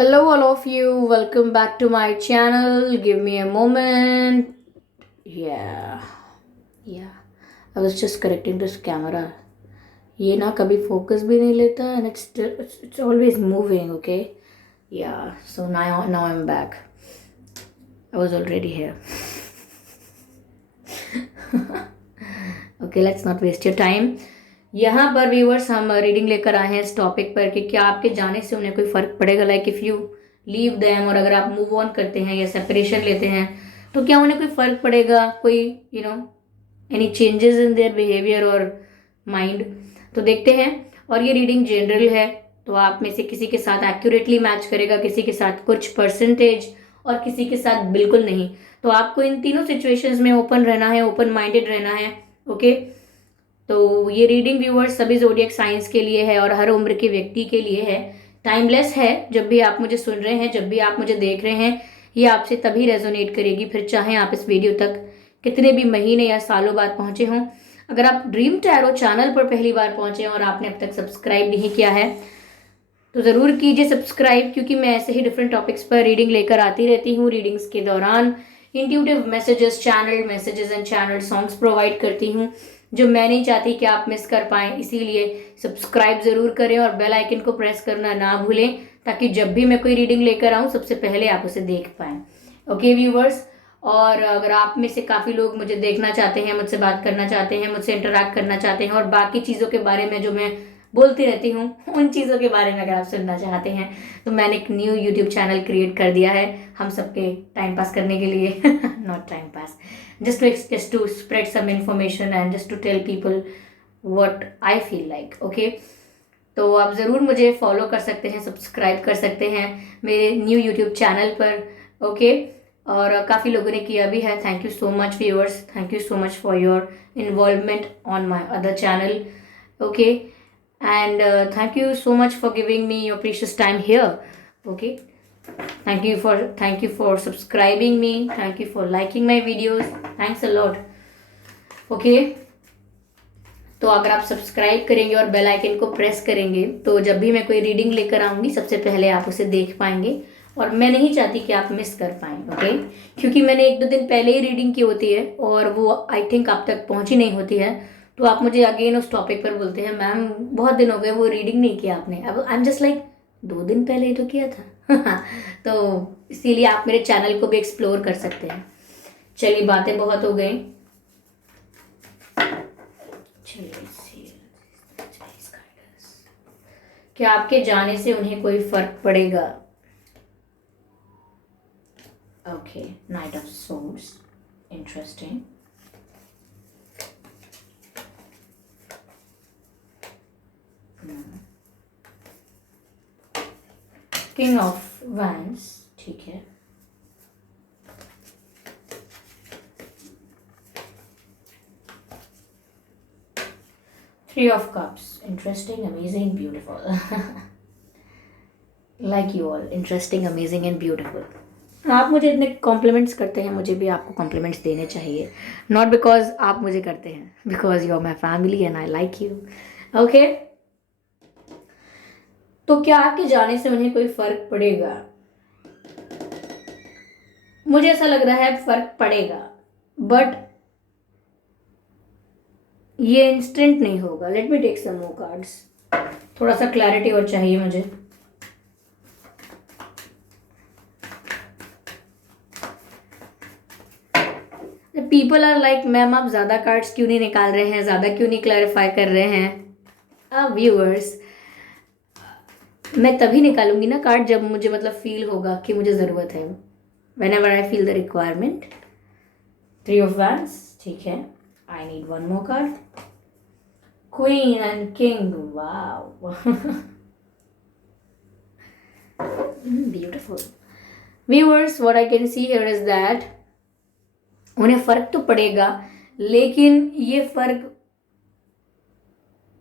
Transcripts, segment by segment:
Hello, all of you. Welcome back to my channel. Give me a moment. Yeah, yeah. I was just correcting this camera. ये ना कभी focus भी नहीं लेता and it's always moving. Okay. Yeah. So now I'm back. I was already here. Okay. Let's not waste your time. यहाँ पर viewers हम reading लेकर आए हैं इस टॉपिक पर कि क्या आपके जाने से उन्हें कोई फर्क पड़ेगा, like if you leave them, और अगर आप मूव ऑन करते हैं या सेपरेशन लेते हैं तो क्या उन्हें कोई फर्क पड़ेगा, कोई any changes in their behaviour और माइंड। तो देखते हैं। और ये रीडिंग जनरल है, तो आप में से किसी के साथ एक्यूरेटली मैच करेगा, किसी के साथ कुछ परसेंटेज और किसी के साथ बिल्कुल नहीं। तो आपको इन तीनों सिचुएशंस में ओपन रहना है, ओपन माइंडेड रहना है। ओके। तो ये रीडिंग व्यूअर्स सभी ज़ोडिएक साइंस के लिए है और हर उम्र के व्यक्ति के लिए है। टाइमलेस है। जब भी आप मुझे सुन रहे हैं, जब भी आप मुझे देख रहे हैं, ये आपसे तभी रेजोनेट करेगी, फिर चाहे आप इस वीडियो तक कितने भी महीने या सालों बाद पहुंचे हों। अगर आप ड्रीम टैरो चैनल पर पहली बार पहुंचे और आपने अब तक सब्सक्राइब नहीं किया है तो ज़रूर कीजिए सब्सक्राइब, क्योंकि मैं ऐसे ही डिफरेंट टॉपिक्स पर रीडिंग लेकर आती रहती हूँ। रीडिंग्स के दौरान intuitive messages and channel songs provide करती हूँ जो मैं नहीं चाहती कि आप मिस कर पाएँ। इसीलिए सब्सक्राइब ज़रूर करें और बेल आइकन को प्रेस करना ना भूलें, ताकि जब भी मैं कोई रीडिंग लेकर आऊँ सबसे पहले आप उसे देख पाएँ। Okay viewers. और अगर आप में से काफ़ी लोग मुझे देखना चाहते हैं, मुझसे बात करना चाहते हैं, मुझसे इंटरेक्ट करना चाहते हैं और बाकी चीज़ों के बारे में जो मैं बोलती रहती हूँ उन चीज़ों के बारे में अगर आप सुनना चाहते हैं तो मैंने एक न्यू यूट्यूब चैनल क्रिएट कर दिया है हम सबके टाइम पास करने के लिए। Not time pass, just to spread some information and just to tell people what I feel like. Okay. तो आप ज़रूर मुझे फॉलो कर सकते हैं, सब्सक्राइब कर सकते हैं मेरे न्यू यूट्यूब चैनल पर। ओके। और काफ़ी लोगों ने किया भी है। Thank you so much viewers, thank you so much for your involvement on my other channel. Okay. And thank you so much for giving me your precious time here. Okay. Thank you for subscribing me. Thank you for liking my videos. Thanks a lot. Okay. तो अगर आप subscribe करेंगे और bell icon को press करेंगे तो जब भी मैं कोई रीडिंग लेकर आऊँगी सबसे पहले आप उसे देख पाएंगे, और मैं नहीं चाहती कि आप मिस कर पाएँ। ओके। क्योंकि मैंने 1-2 दिन पहले ही रीडिंग की होती है और वो आई थिंक आप तक पहुँची नहीं होती है, तो आप मुझे अगेन उस टॉपिक पर बोलते हैं मैम बहुत दिन हो गए वो रीडिंग नहीं किया आपने। अब आई एम जस्ट लाइक 2 दिन पहले ही तो किया था। तो इसीलिए आप मेरे चैनल को भी एक्सप्लोर कर सकते हैं। चलिए बातें बहुत हो गई। क्या आपके जाने से उन्हें कोई फर्क पड़ेगा? Okay, night of swords, interesting. King of wands, ठीक है। Three of cups, interesting, amazing, beautiful. Like you all, interesting, amazing and beautiful. आप मुझे इतने कॉम्प्लीमेंट्स करते हैं, मुझे भी आपको कॉम्प्लीमेंट्स देने चाहिए। नॉट बिकॉज आप मुझे करते हैं, because you are my family and I like you. Okay. तो क्या आपके जाने से उन्हें कोई फर्क पड़ेगा? मुझे ऐसा लग रहा है फर्क पड़ेगा, बट ये इंस्टेंट नहीं होगा। Let me take some more cards. थोड़ा सा क्लैरिटी और चाहिए मुझे। पीपल आर लाइक मैम आप ज़्यादा कार्ड्स क्यों नहीं निकाल रहे हैं, ज़्यादा क्यों नहीं क्लैरिफाई कर रहे हैं? व्यूअर्स, मैं तभी निकालूंगी ना कार्ड जब मुझे मतलब फील होगा कि मुझे ज़रूरत है। whenever I feel the requirement. 3 of Wands, ठीक है। I need one more card. Queen and King, wow. Beautiful. Viewers, what I can see here is that उन्हें फ़र्क तो पड़ेगा, लेकिन ये फ़र्क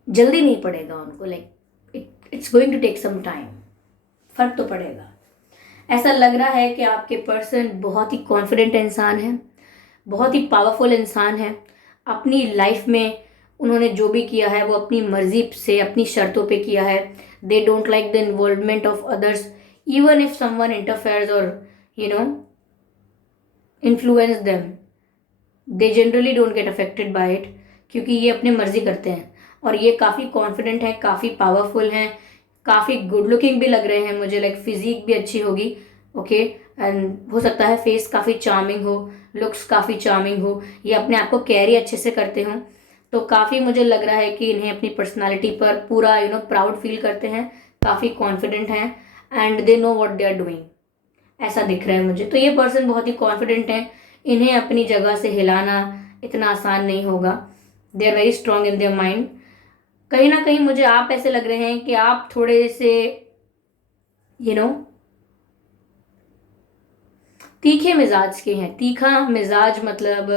जल्दी नहीं पड़ेगा उनको। Like it's going to take some time. फ़र्क तो पड़ेगा। ऐसा लग रहा है कि आपके पर्सन बहुत ही कॉन्फिडेंट इंसान है, बहुत ही पावरफुल इंसान है। अपनी लाइफ में उन्होंने जो भी किया है वो अपनी मर्जी से, अपनी शर्तों पे किया है। They don't like the involvement of others. Even if someone interferes और influence them, they generally don't get affected by it, क्योंकि ये अपनी मर्जी करते हैं और ये काफ़ी कॉन्फिडेंट हैं, काफ़ी पावरफुल हैं, काफ़ी गुड लुकिंग भी लग रहे हैं मुझे, लाइक फिजिक भी अच्छी होगी, ओके। एंड हो सकता है फेस काफ़ी चार्मिंग हो, लुक्स काफ़ी चार्मिंग हो, ये अपने आप को कैरी अच्छे से करते हों। तो काफ़ी मुझे लग रहा है कि इन्हें अपनी पर्सनालिटी पर पूरा प्राउड फील करते हैं, काफ़ी कॉन्फिडेंट हैं and they know what they are doing, ऐसा दिख रहा है मुझे। तो ये पर्सन बहुत ही कॉन्फिडेंट है, इन्हें अपनी जगह से हिलाना इतना आसान नहीं होगा। They are very strong in their mind. कहीं ना कहीं मुझे आप ऐसे लग रहे हैं कि आप थोड़े से तीखे मिजाज के हैं। तीखा मिजाज मतलब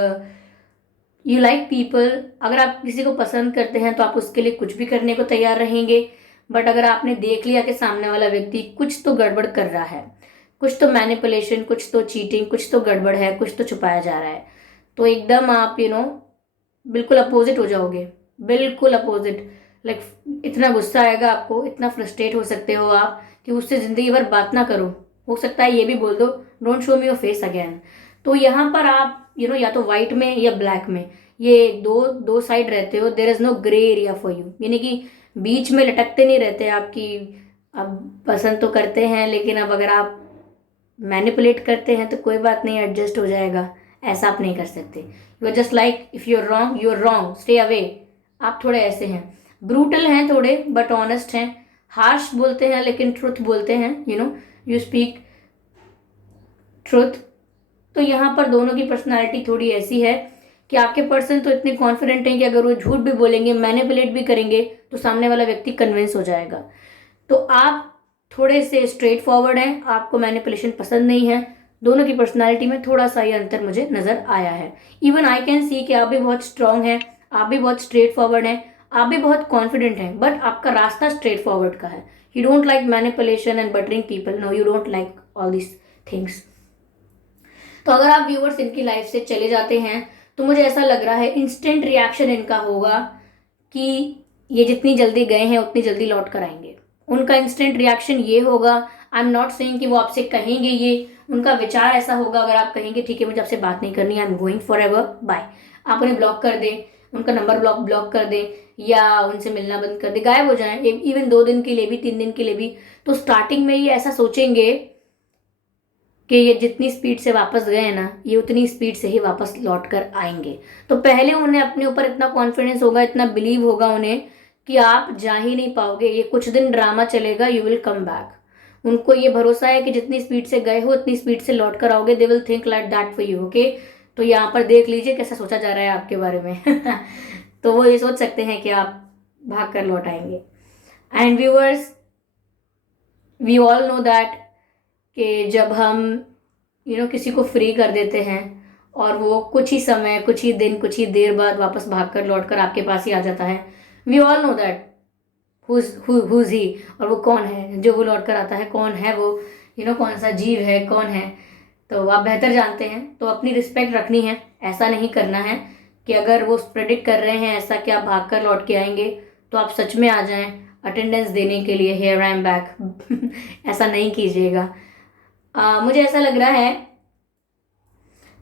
यू लाइक पीपल, अगर आप किसी को पसंद करते हैं तो आप उसके लिए कुछ भी करने को तैयार रहेंगे। बट अगर आपने देख लिया कि सामने वाला व्यक्ति कुछ तो गड़बड़ कर रहा है, कुछ तो मैनिपुलेशन, कुछ तो चीटिंग, कुछ तो गड़बड़ है, कुछ तो छुपाया जा रहा है, तो एकदम आप बिल्कुल अपोजिट हो जाओगे, बिल्कुल अपोजिट। लाइक इतना गुस्सा आएगा आपको, इतना फ्रस्ट्रेट हो सकते हो आप कि उससे ज़िंदगी भर बात ना करो। हो सकता है ये भी बोल दो, don't show me your face again. तो यहाँ पर आप या तो वाइट में या ब्लैक में, ये दो दो साइड रहते हो। There is no grey area for you, यानी कि बीच में लटकते नहीं रहते आपकी। अब पसंद तो करते हैं, लेकिन अब अगर आप मैनिपुलेट करते हैं तो कोई बात नहीं, एडजस्ट हो जाएगा, ऐसा आप नहीं कर सकते। You are just like if you are wrong, stay away. आप थोड़े ऐसे हैं, ब्रूटल हैं थोड़े बट ऑनेस्ट हैं, हार्श बोलते हैं लेकिन ट्रुथ बोलते हैं, यू स्पीक ट्रुथ। तो यहाँ पर दोनों की पर्सनालिटी थोड़ी ऐसी है कि आपके पर्सन तो इतने कॉन्फिडेंट हैं कि अगर वो झूठ भी बोलेंगे, मैनिपुलेट भी करेंगे, तो सामने वाला व्यक्ति कन्विंस हो जाएगा। तो आप थोड़े से स्ट्रेट फॉरवर्ड हैं, आपको मैनिपुलेशन पसंद नहीं है। दोनों की पर्सनालिटी में थोड़ा सा ये अंतर मुझे नजर आया है। इवन आई कैन सी कि आप भी बहुत स्ट्रांग हैं, आप भी बहुत स्ट्रेट फॉरवर्ड हैं, आप भी बहुत कॉन्फिडेंट हैं, बट आपका रास्ता स्ट्रेट फॉरवर्ड का है। You don't like manipulation and buttering people, no you don't like all this things. तो अगर आप व्यूअर्स इनकी लाइफ से चले जाते हैं तो मुझे ऐसा लग रहा है इंस्टेंट रिएक्शन इनका होगा कि ये जितनी जल्दी गए हैं उतनी जल्दी लौट कर आएंगे। उनका इंस्टेंट रिएक्शन ये होगा, आई एम नॉट सेइंग कि वो आपसे कहेंगे ये, उनका विचार ऐसा होगा अगर आप कहेंगे ठीक है मुझे आपसे बात नहीं करनी, I am going forever, bye, आप उन्हें ब्लॉक कर दें, उनका नंबर ब्लॉक कर दें या उनसे मिलना बंद कर दें, गायब हो जाएं, इवन 2 दिन के लिए भी, 3 दिन के लिए भी। तो स्टार्टिंग में ये ऐसा सोचेंगे कि ये जितनी स्पीड से वापस गए ना, ये उतनी स्पीड से ही वापस लौट कर आएंगे। तो पहले उन्हें अपने ऊपर इतना कॉन्फिडेंस होगा, इतना बिलीव होगा उन्हें कि आप जा ही नहीं पाओगे, ये कुछ दिन ड्रामा चलेगा, यू विल कम बैक। उनको ये भरोसा है कि जितनी स्पीड से गए हो उतनी स्पीड से लौट कर आओगे, they will think like that for you, okay. तो यहाँ पर देख लीजिए कैसा सोचा जा रहा है आपके बारे में तो वो ये सोच सकते हैं कि आप भाग कर लौट आएंगे। And viewers, we all know that कि जब हम किसी को फ्री कर देते हैं और वो कुछ ही समय, कुछ ही दिन, कुछ ही देर बाद वापस भागकर लौटकर आपके पास ही आ जाता है, we all know that who's he, और वो कौन है जो वो लौट कर आता है, कौन है वो, कौन सा जीव है, कौन है। तो आप बेहतर जानते हैं, तो अपनी रिस्पेक्ट रखनी है। ऐसा नहीं करना है कि अगर वो प्रेडिक्ट कर रहे हैं ऐसा कि आप भाग कर लौट के आएंगे तो आप सच में आ जाएं अटेंडेंस देने के लिए, हियर आई एम बैक ऐसा नहीं कीजिएगा। मुझे ऐसा लग रहा है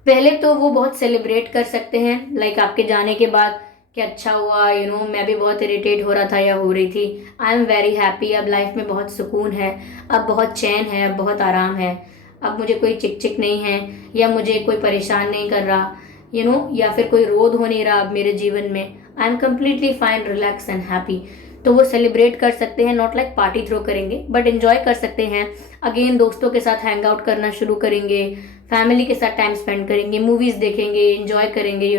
पहले तो वो बहुत सेलिब्रेट कर सकते हैं, लाइक आपके जाने के बाद कि अच्छा हुआ, मैं भी बहुत इरिटेट हो रहा था या हो रही थी, आई एम वेरी हैप्पी, अब लाइफ में बहुत सुकून है, अब बहुत चैन है, अब बहुत आराम है, अब मुझे कोई चिक चिक नहीं है, या मुझे कोई परेशान नहीं कर रहा, या फिर कोई रोध हो नहीं रहा अब मेरे जीवन में, I am completely fine, relax and happy. तो वो सेलिब्रेट कर सकते हैं, नॉट लाइक पार्टी थ्रो करेंगे बट एंजॉय कर सकते हैं। अगेन दोस्तों के साथ हैंग आउट करना शुरू करेंगे, फैमिली के साथ टाइम स्पेंड करेंगे, मूवीज देखेंगे, एंजॉय करेंगे,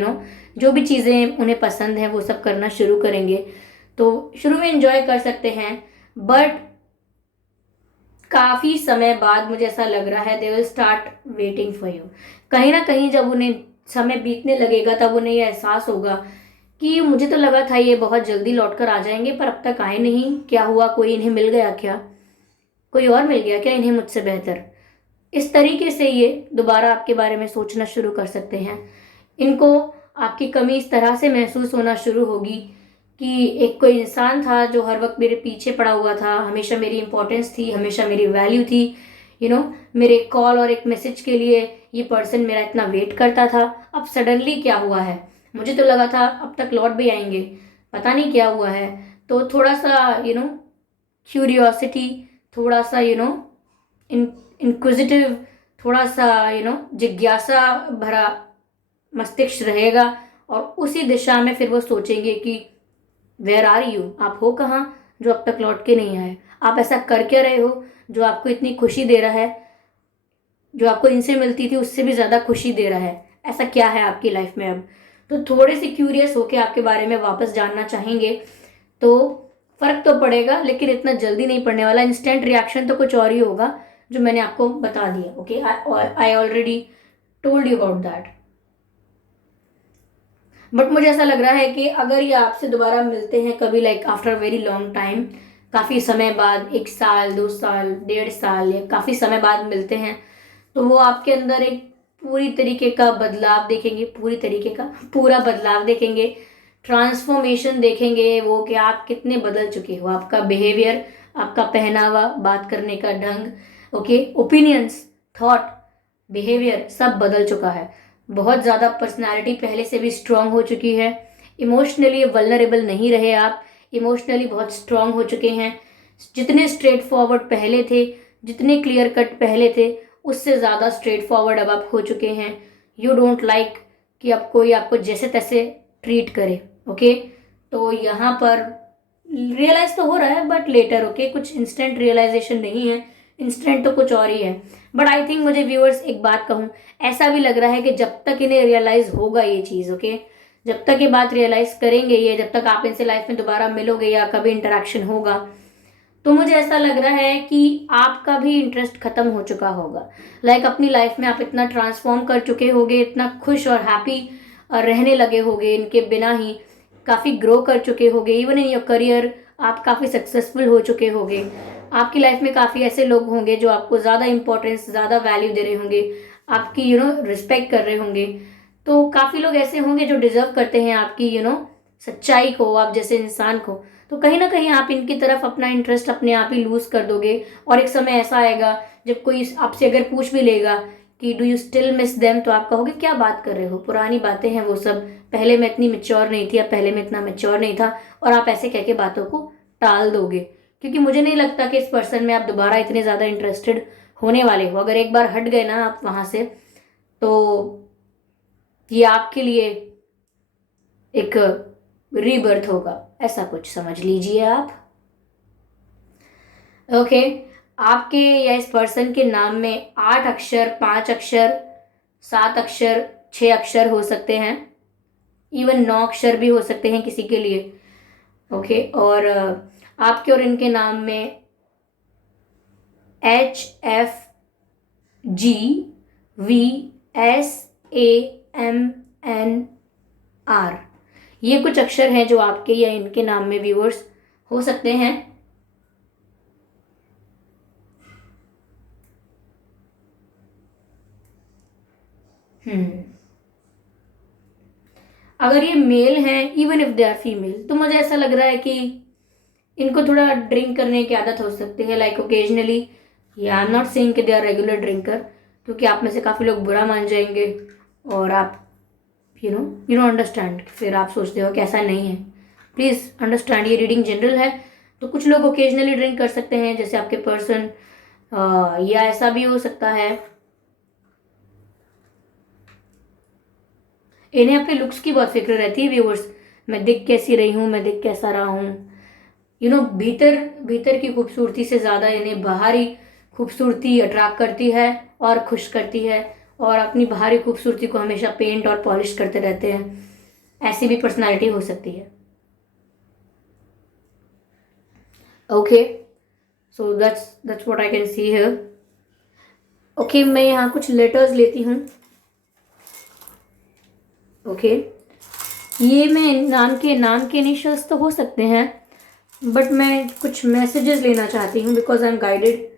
जो भी चीज़ें उन्हें पसंद है वो सब करना शुरू करेंगे। तो शुरू में एंजॉय कर सकते हैं, बट काफ़ी समय बाद मुझे ऐसा लग रहा है they will start waiting for you. कहीं ना कहीं जब उन्हें समय बीतने लगेगा तब उन्हें यह एहसास होगा कि मुझे तो लगा था ये बहुत जल्दी लौट कर आ जाएंगे पर अब तक आए नहीं, क्या हुआ, कोई इन्हें मिल गया क्या, कोई और मिल गया क्या इन्हें मुझसे बेहतर। इस तरीके से ये दोबारा आपके बारे में सोचना शुरू कर सकते हैं। इनको आपकी कमी इस तरह से महसूस होना शुरू होगी कि एक कोई इंसान था जो हर वक्त मेरे पीछे पड़ा हुआ था, हमेशा मेरी इंपॉर्टेंस थी, हमेशा मेरी वैल्यू थी, मेरे कॉल और एक मैसेज के लिए ये पर्सन मेरा इतना वेट करता था। अब सडनली क्या हुआ है, मुझे तो लगा था अब तक लौट भी आएंगे, पता नहीं क्या हुआ है। तो थोड़ा सा क्यूरियोसिटी, थोड़ा सा इंक्विजिटिव, थोड़ा सा जिज्ञासा भरा मस्तिष्क रहेगा, और उसी दिशा में फिर वो सोचेंगे कि वेयर आर यू, आप हो कहाँ जो अब तक लौट के नहीं आए, आप ऐसा कर क्या रहे हो जो आपको इतनी खुशी दे रहा है, जो आपको इनसे मिलती थी उससे भी ज़्यादा खुशी दे रहा है, ऐसा क्या है आपकी लाइफ में अब। तो थोड़े से क्यूरियस होके आपके बारे में वापस जानना चाहेंगे, तो फर्क तो पड़ेगा, लेकिन इतना जल्दी नहीं पड़ने वाला। इंस्टेंट रिएक्शन तो कुछ और ही होगा जो मैंने आपको बता दिया। Okay, I already told you about that. But मुझे ऐसा लग रहा है कि अगर ये आपसे दोबारा मिलते हैं कभी, like after very long time, काफ़ी समय बाद, 1 साल 2 साल 1.5 साल या काफ़ी समय बाद मिलते हैं, तो वो आपके अंदर एक पूरी तरीके का बदलाव देखेंगे, पूरी तरीके का पूरा बदलाव देखेंगे, ट्रांसफॉर्मेशन देखेंगे वो कि आप कितने बदल चुके हो, आपका बिहेवियर, आपका पहनावा, बात करने का ढंग, ओके, ओपिनियंस, थॉट, बिहेवियर सब बदल चुका है। बहुत ज़्यादा पर्सनालिटी पहले से भी स्ट्रांग हो चुकी है, इमोशनली वल्नरेबल नहीं रहे आप, इमोशनली बहुत स्ट्रांग हो चुके हैं। जितने स्ट्रेट फॉरवर्ड पहले थे, जितने क्लियर कट पहले थे, उससे ज़्यादा स्ट्रेट फॉरवर्ड अब आप हो चुके हैं। यू डोंट लाइक कि अब कोई आपको जैसे तैसे ट्रीट करे। ओके, तो यहाँ पर रियलाइज तो हो रहा है बट लेटर। ओके, कुछ इंस्टेंट रियलाइजेशन नहीं है, इंस्टेंट तो कुछ और ही है। बट आई थिंक, मुझे व्यूअर्स एक बात कहूँ, ऐसा भी लग रहा है कि जब तक इन्हें रियलाइज होगा ये चीज़, ओके, जब तक ये बात रियलाइज करेंगे ये, जब तक आप इनसे लाइफ में दोबारा मिलोगे या कभी इंटरेक्शन होगा, तो मुझे ऐसा लग रहा है कि आपका भी इंटरेस्ट खत्म हो चुका होगा। लाइक अपनी लाइफ में आप इतना ट्रांसफॉर्म कर चुके होगे, इतना खुश और हैप्पी रहने लगे होगे इनके बिना ही, काफ़ी ग्रो कर चुके होगे, इवन इन योर करियर आप काफ़ी सक्सेसफुल हो चुके होगे। आपकी लाइफ में काफ़ी ऐसे लोग होंगे जो आपको ज़्यादा इंपॉर्टेंस, ज़्यादा वैल्यू दे रहे होंगे, आपकी रिस्पेक्ट कर रहे होंगे। तो काफ़ी लोग ऐसे होंगे जो डिजर्व करते हैं आपकी सच्चाई को, आप जैसे इंसान को। तो कहीं ना कहीं आप इनकी तरफ अपना इंटरेस्ट अपने आप ही लूज कर दोगे, और एक समय ऐसा आएगा जब कोई आपसे अगर पूछ भी लेगा कि do you still miss them, तो आप कहोगे क्या बात कर रहे हो, पुरानी बातें हैं वो सब, पहले मैं इतनी मेच्योर नहीं थी, या पहले मैं इतना मेच्योर नहीं था, और आप ऐसे कह के बातों को टाल दोगे। क्योंकि मुझे नहीं लगता कि इस पर्सन में आप दोबारा इतने ज़्यादा इंटरेस्टेड होने वाले हो। अगर एक बार हट गए ना आप वहाँ से, तो ये आपके लिए एक रीबर्थ होगा, ऐसा कुछ समझ लीजिए आप। ओके, आपके या इस पर्सन के नाम में 8 अक्षर, 5 अक्षर, 7 अक्षर, 6 अक्षर हो सकते हैं, इवन 9 अक्षर भी हो सकते हैं किसी के लिए। ओके, और आपके और इनके नाम में HFGVSAMNR, ये कुछ अक्षर हैं जो आपके या इनके नाम में व्यूअर्स हो सकते हैं। अगर ये मेल हैं, even if they are female, तो मुझे ऐसा लग रहा है कि इनको थोड़ा ड्रिंक करने की आदत हो सकती है, लाइक ओकेजनली। या आई एम नॉट सेइंग कि दे आर रेगुलर ड्रिंकर, क्योंकि आप में से काफ़ी लोग बुरा मान जाएंगे, और आप यू नो अंडरस्टैंड, फिर आप सोचते हो कि ऐसा नहीं है। प्लीज़ अंडरस्टैंड, ये रीडिंग जनरल है, तो कुछ लोग ओकेजनली ड्रिंक कर सकते हैं जैसे आपके पर्सन, या ऐसा भी हो सकता है इन्हें अपने लुक्स की बहुत फिक्र रहती है व्यूअर्स, मैं दिख कैसी रही हूँ, मैं दिख कैसा रहा हूँ। भीतर भीतर की खूबसूरती से ज़्यादा इन्हें बाहरी खूबसूरती अट्रैक्ट करती है और खुश करती है, और अपनी बाहरी खूबसूरती को हमेशा पेंट और पॉलिश करते रहते हैं। ऐसी भी पर्सनालिटी हो सकती है। Okay, so that's what I can see here. Okay, मैं यहाँ कुछ लेटर्स लेती हूँ। ओके, ये मैं नाम के इनिशियल्स तो हो सकते हैं, बट मैं कुछ मैसेजेस लेना चाहती हूँ because I am guided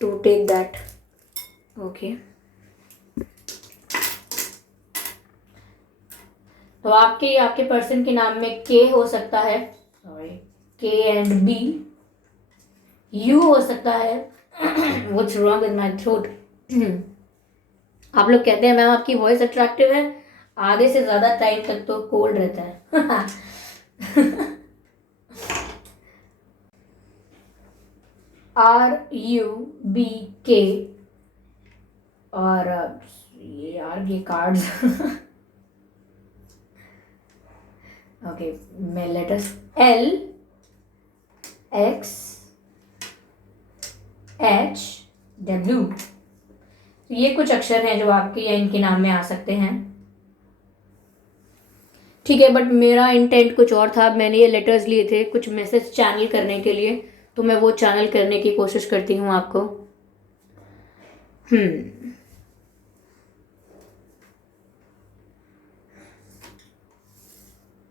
to take that. Okay, तो आपके आपके पर्सन के नाम में के हो सकता है, सॉरी, के एंड बी, यू हो सकता है। What's wrong with my throat. आप लोग कहते हैं मैम आपकी वॉइस अट्रैक्टिव है, आधे से ज्यादा टाइम तक तो कोल्ड रहता है। RUBK, और ये यार ये कार्ड्स। ओके, मैं लेटर्स LXHW, ये कुछ अक्षर हैं जो आपके या इनके नाम में आ सकते हैं। ठीक है, बट मेरा इंटेंट कुछ और था। मैंने ये लेटर्स लिए थे कुछ मैसेज चैनल करने के लिए, तो मैं वो चैनल करने की कोशिश करती हूँ आपको।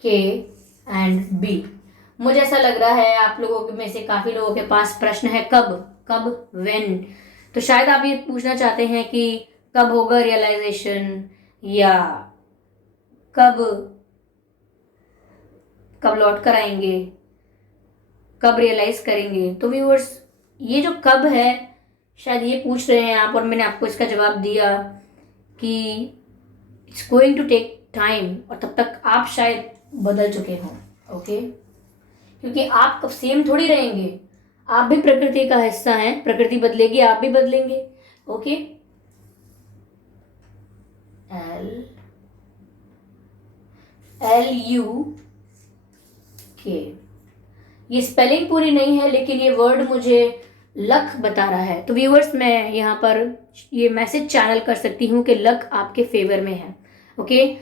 के एंड बी, मुझे ऐसा लग रहा है आप लोगों में से काफी लोगों के पास प्रश्न है कब, कब, व्हेन। तो शायद आप ये पूछना चाहते हैं कि कब होगा रियलाइजेशन, या कब कब लौट कर आएंगे, कब रियलाइज करेंगे। तो व्यूअर्स, ये जो कब है शायद ये पूछ रहे हैं आप, और मैंने आपको इसका जवाब दिया कि it's going to take time, और तब तक आप शायद बदल चुके हों। ओके, क्योंकि आप कब सेम थोड़ी रहेंगे, आप भी प्रकृति का हिस्सा हैं, प्रकृति बदलेगी आप भी बदलेंगे। ओके, LUK, ये स्पेलिंग पूरी नहीं है लेकिन ये वर्ड मुझे लक बता रहा है। तो व्यूअर्स, मैं यहाँ पर ये मैसेज चैनल कर सकती हूँ कि लक आपके फेवर में है। ओके,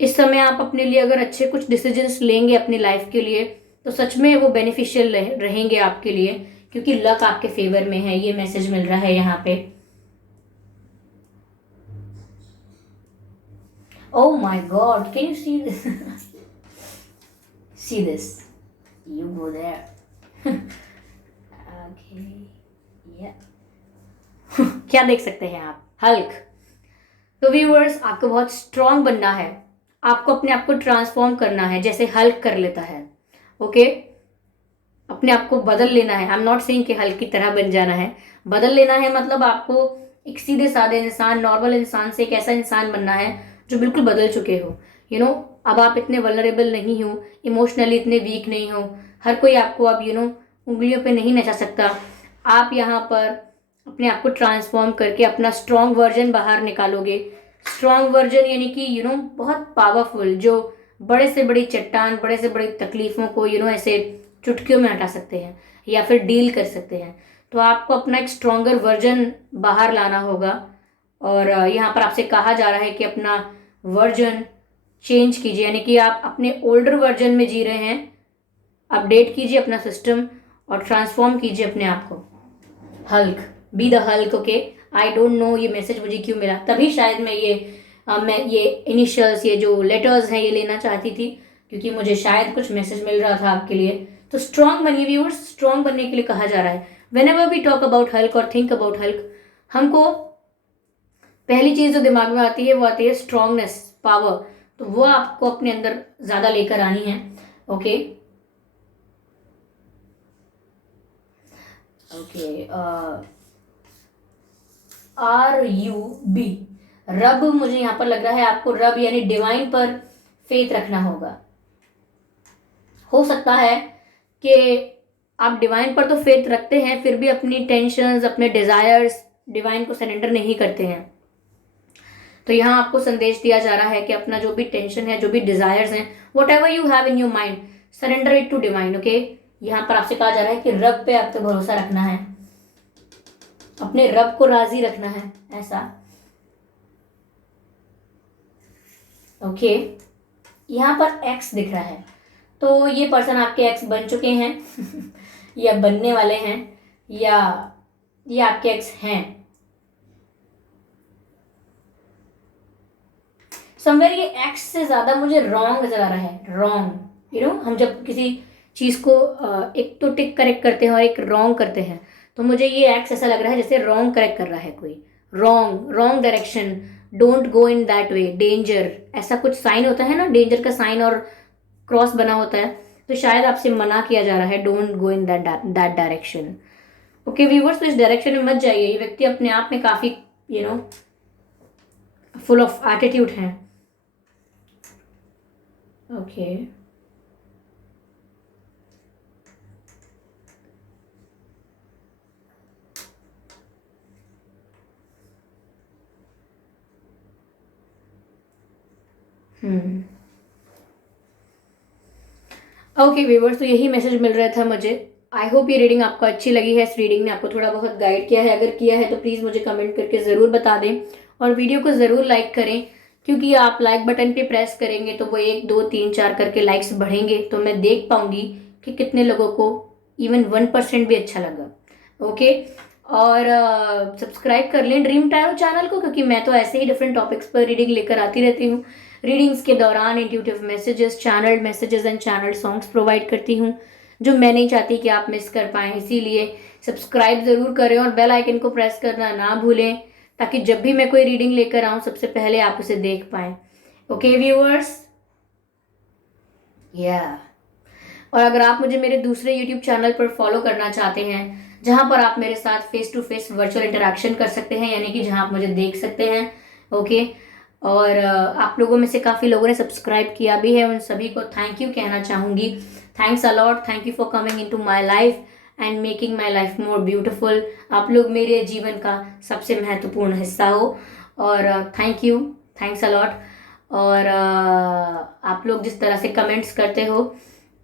इस समय आप अपने लिए अगर अच्छे कुछ डिसीजंस लेंगे अपनी लाइफ के लिए, तो सच में वो बेनिफिशियल रहेंगे आपके लिए, क्योंकि लक आपके फेवर में है। ये मैसेज मिल रहा है यहाँ पे। Oh my God, can you see this? See this? You go there. Okay, yeah. क्या देख सकते हैं आप? हल्क। तो व्यूअर्स, आपको बहुत स्ट्रांग बनना है, आपको अपने आप को ट्रांसफॉर्म करना है जैसे हल्क कर लेता है। ओके, अपने आप को बदल लेना है। आई एम नॉट सेइंग कि हल्क की तरह बन जाना है, बदल लेना है मतलब आपको एक सीधे साधे इंसान, नॉर्मल इंसान से एक ऐसा इंसान बनना है जो बिल्कुल बदल चुके हो। यू नो, अब आप इतने वल्नरेबल नहीं हो, इमोशनली इतने वीक नहीं हो, हर कोई आपको अब उंगलियों पे नहीं नचा सकता। आप यहाँ पर अपने आप को ट्रांसफॉर्म करके अपना स्ट्रॉन्ग वर्जन बाहर निकालोगे। स्ट्रॉन्ग वर्जन यानी कि बहुत पावरफुल, जो बड़े से बड़ी चट्टान, बड़े से बड़ी तकलीफों को ऐसे चुटकियों में हटा सकते हैं या फिर डील कर सकते हैं। तो आपको अपना एक स्ट्रॉन्गर वर्जन बाहर लाना होगा, और यहाँ पर आपसे कहा जा रहा है कि अपना वर्जन चेंज कीजिए, यानी कि आप अपने ओल्डर वर्जन में जी रहे हैं। अपडेट कीजिए अपना सिस्टम और ट्रांसफॉर्म कीजिए अपने आप को। Hulk, be the Hulk. Okay, I don't know ये मैसेज मुझे क्यों मिला, तभी शायद मैं ये इनिशियल्स, ये जो लेटर्स हैं ये लेना चाहती थी, क्योंकि मुझे शायद कुछ मैसेज मिल रहा था आपके लिए। तो स्ट्रांग बनिए व्यूअर्स, स्ट्रांग बनने के लिए कहा जा रहा है। Whenever we talk about Hulk और थिंक अबाउट हल्क, हमको पहली चीज जो दिमाग में आती है वो आती है स्ट्रांगनेस, पावर। तो वो आपको अपने अंदर ज्यादा लेकर आनी है। ओके, ओके, RUB, रब। मुझे यहाँ पर लग रहा है आपको रब यानी डिवाइन पर फेथ रखना होगा। हो सकता है कि आप डिवाइन पर तो फेथ रखते हैं, फिर भी अपनी टेंशन्स, अपने डिजायर्स डिवाइन को सरेंडर नहीं करते हैं। तो यहाँ आपको संदेश दिया जा रहा है कि अपना जो भी टेंशन है, जो भी डिजायर्स हैं, whatever you have in your mind, surrender it to divine. Okay, यहाँ पर आपसे कहा जा रहा है कि रब पे आपको भरोसा रखना है, अपने रब को राजी रखना है, ऐसा। ओके, यहाँ पर एक्स दिख रहा है, तो ये पर्सन आपके एक्स बन चुके हैं या बनने वाले हैं, या ये आपके एक्स हैं। समवेयर ये एक्स से ज्यादा मुझे रॉन्ग नजर आ रहा है। रॉन्ग, हम जब किसी चीज को एक तो टिक करेक्ट करते हैं और एक रॉन्ग करते हैं, तो मुझे ये एक्स ऐसा लग रहा है जैसे रॉन्ग करेक्ट कर रहा है कोई, wrong direction, don't go in that way, danger, ऐसा कुछ साइन होता है ना, डेंजर का साइन और क्रॉस बना होता है, तो शायद आपसे मना किया जा रहा है, don't go in that direction. Okay viewers, तो इस डायरेक्शन में मत जाइए। ये व्यक्ति अपने आप में काफी फुल ऑफ एटीट्यूड है। ओके ओके व्यूवर्स, तो यही मैसेज मिल रहा था मुझे। आई होप ये रीडिंग आपको अच्छी लगी है। इस रीडिंग ने आपको थोड़ा बहुत गाइड किया है, अगर किया है तो प्लीज़ मुझे कमेंट करके ज़रूर बता दें, और वीडियो को ज़रूर लाइक करें, क्योंकि आप लाइक बटन पे प्रेस करेंगे तो वो 1 2 3 4 करके लाइक्स बढ़ेंगे, तो मैं देख पाऊंगी कि कितने लोगों को इवन 1% भी अच्छा लगा। ओके, और सब्सक्राइब कर लें ड्रीम टैरो चैनल को, क्योंकि मैं तो ऐसे ही डिफरेंट टॉपिक्स पर रीडिंग लेकर आती रहती हूँ। रीडिंग्स के दौरान intuitive messages, channel messages and channel songs provide करती हूँ, जो मैं नहीं चाहती कि आप मिस कर पाएँ। इसीलिए सब्सक्राइब ज़रूर करें और बेल आइकन को प्रेस करना ना भूलें, ताकि जब भी मैं कोई रीडिंग लेकर आऊँ सबसे पहले आप उसे देख पाएँ। ओके व्यूअर्स, या और अगर आप मुझे मेरे दूसरे यूट्यूब चैनल पर फॉलो करना चाहते हैं, जहां पर आप मेरे साथ face to face virtual interaction कर सकते हैं, यानी कि जहां आप मुझे देख सकते हैं। ओके, और आप लोगों में से काफ़ी लोगों ने सब्सक्राइब किया भी है, उन सभी को थैंक यू कहना चाहूँगी। Thanks a lot, thank you for coming into my life and making my life more beautiful. आप लोग मेरे जीवन का सबसे महत्वपूर्ण हिस्सा हो, और थैंक यू, थैंक्स अलॉट। और आप लोग जिस तरह से कमेंट्स करते हो,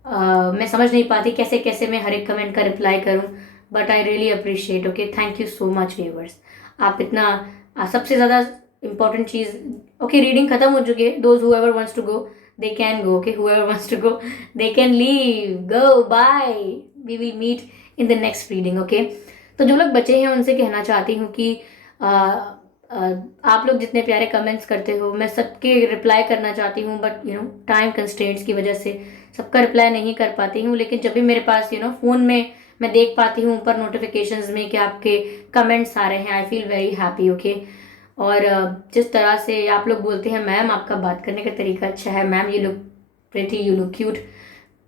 मैं समझ नहीं पाती कैसे कैसे मैं हर एक कमेंट का रिप्लाई करूं, but I really appreciate. Okay, thank you so much viewers. आप इतना सबसे ज़्यादा इम्पोर्टेंट चीज़। ओके, रीडिंग खत्म हो चुकी है। Those whoever wants to go they can go. Okay, whoever wants to go they can leave, go bye, we will meet in the next reading. Okay, तो जो लोग बचे हैं उनसे कहना चाहती हूँ कि आप लोग जितने प्यारे कमेंट्स करते हो, मैं सबके रिप्लाई करना चाहती हूँ, बट टाइम कंस्ट्रेंट्स की वजह से सबका रिप्लाई नहीं कर पाती हूँ। लेकिन जब भी मेरे पास फ़ोन में मैं देख पाती हूँ ऊपर नोटिफिकेशंस में कि आपके कमेंट्स आ रहे हैं, I feel very happy. Okay, और जिस तरह से आप लोग बोलते हैं मैम आपका बात करने का तरीका अच्छा है, ma'am you look pretty, you look cute,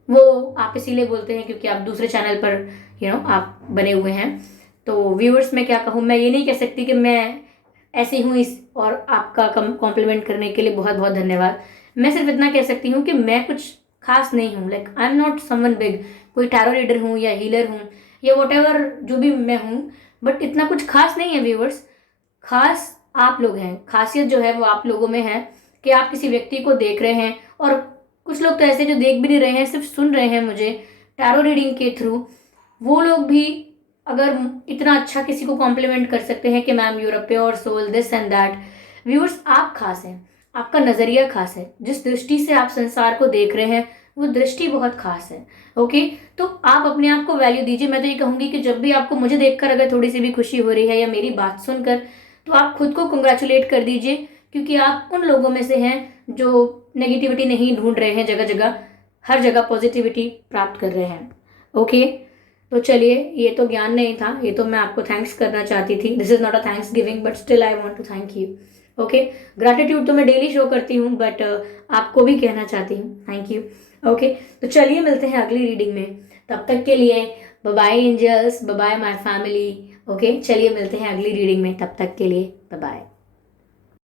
वो आप इसीलिए बोलते हैं क्योंकि आप दूसरे चैनल पर आप बने हुए हैं। तो व्यूअर्स, मैं क्या कहूँ, मैं ये नहीं कह सकती कि मैं ऐसी हूँ इस, और आपका कॉम्प्लीमेंट करने के लिए बहुत बहुत धन्यवाद। मैं सिर्फ इतना कह सकती हूँ कि मैं कुछ खास नहीं हूँ, like I am not someone big, कोई टैरो रीडर हूँ या हीलर हूँ या वट एवर जो भी मैं हूँ, बट इतना कुछ खास नहीं है व्यूअर्स। खास आप लोग हैं, खासियत जो है वो आप लोगों में है कि आप किसी व्यक्ति को देख रहे हैं, और कुछ लोग तो ऐसे जो देख भी नहीं रहे हैं, सिर्फ सुन रहे हैं मुझे टैरो रीडिंग के थ्रू। वो लोग भी अगर इतना अच्छा किसी को कॉम्प्लीमेंट कर सकते हैं कि ma'am you're a pure soul, this and that. Viewers, आप खास हैं, आपका नज़रिया खास है, जिस दृष्टि से आप संसार को देख रहे हैं वो दृष्टि बहुत खास है। ओके, तो आप अपने आप को वैल्यू दीजिए। मैं तो ये कहूँगी कि जब भी आपको मुझे देखकर अगर थोड़ी सी भी खुशी हो रही है या मेरी बात सुनकर, तो आप खुद को कंग्रेचुलेट कर दीजिए, क्योंकि आप उन लोगों में से हैं जो नेगेटिविटी नहीं ढूंढ रहे हैं, जगह जगह हर जगह पॉजिटिविटी प्राप्त कर रहे हैं। ओके, तो चलिए, ये तो ज्ञान नहीं था, ये तो मैं आपको थैंक्स करना चाहती थी। This is not a thanksgiving, but still I want to thank you. Okay, gratitude तो मैं डेली शो करती हूँ, बट आपको भी कहना चाहती हूँ थैंक यू। ओके, तो चलिए मिलते हैं अगली रीडिंग में, तब तक के लिए bye bye angels, bye bye my family. Okay, चलिए मिलते हैं अगली रीडिंग में, तब तक के लिए बाय बाय।